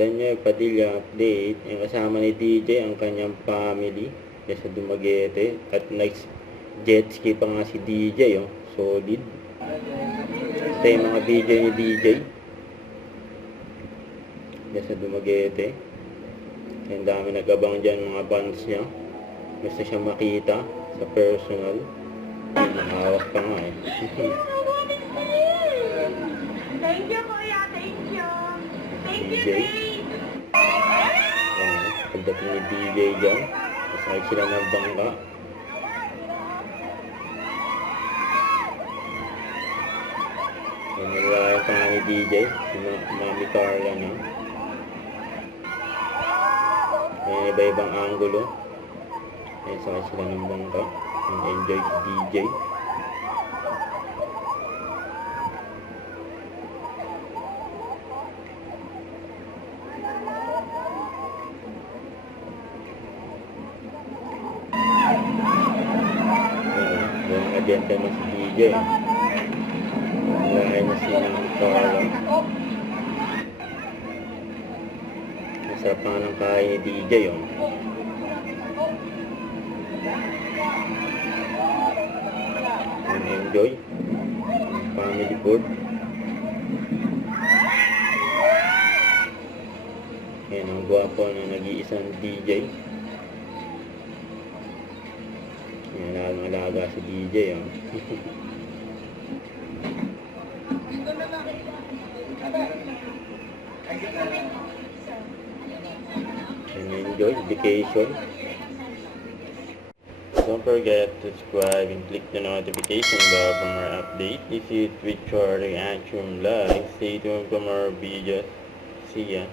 Daniel Padilla update. Yung kasama ni DJ ang kanyang family sa Dumaguete. At next jet ski pa nga si DJ. Oh. Solid. Ito yung mga video ni DJ sa Dumaguete. Ang dami nag-abang dyan mga fans niya. Gusto siya makita sa personal. Nakahawak pa nga eh. Thank you, Kuya. Thank you. Thank you, DJ. Dave. Ayan, pagdating ni DJ dyan, masakit sila ng bangka. Ayan, nilayan pa nga ni DJ, si Mami Carla na. Ayan, iba-ibang angulo. Ayan, sakit sila ng bangka. Ayan, enjoy si DJ. Nakadenta na si DJ. Nalahay na si Carla. Masarap pa nga ng kain ni DJ yun. Enjoy. Family food. Yan ang gwapo na nag-iisang DJ. Yan ang alaga si DJ. Oh. Enjoy vacation. Don't forget to subscribe and click the notification bell for more updates. If you Twitch or reaction live, stay tuned for more videos. See ya.